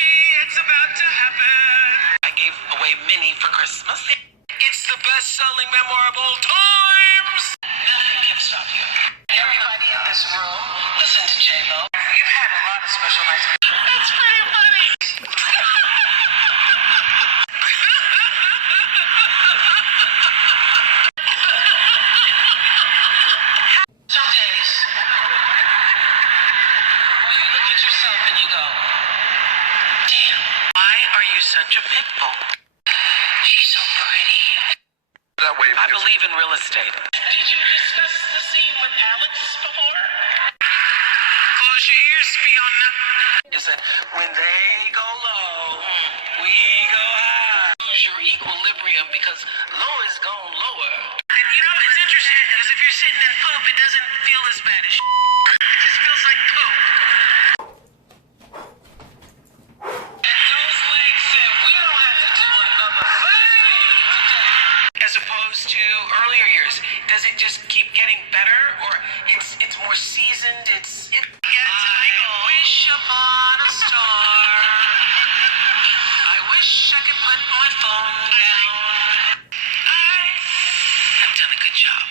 it's about to happen. I gave away Minnie for Christmas. It's the best-selling memoir of all times. Nothing can stop you. Everybody in this room, listen to J-Lo. You've had a lot of special nights. That's pretty funny. Some days, you look at yourself and you go, damn, why are you such a pit bull? She's so pretty. That way, I believe in real estate. Did you discuss the scene with Alex before? Close your ears, Fiona. Is that when they go low, we go high. Lose your equilibrium because low is going lower. And you know, it's interesting because if you're sitting in poop, it doesn't feel as bad as it just feels like poop. And those legs said, we don't have to do another thing today. As opposed to earlier years, does it just keep getting better, or it's more seasoned? I wish upon a star. I wish I could put my phone down. I have done a good job.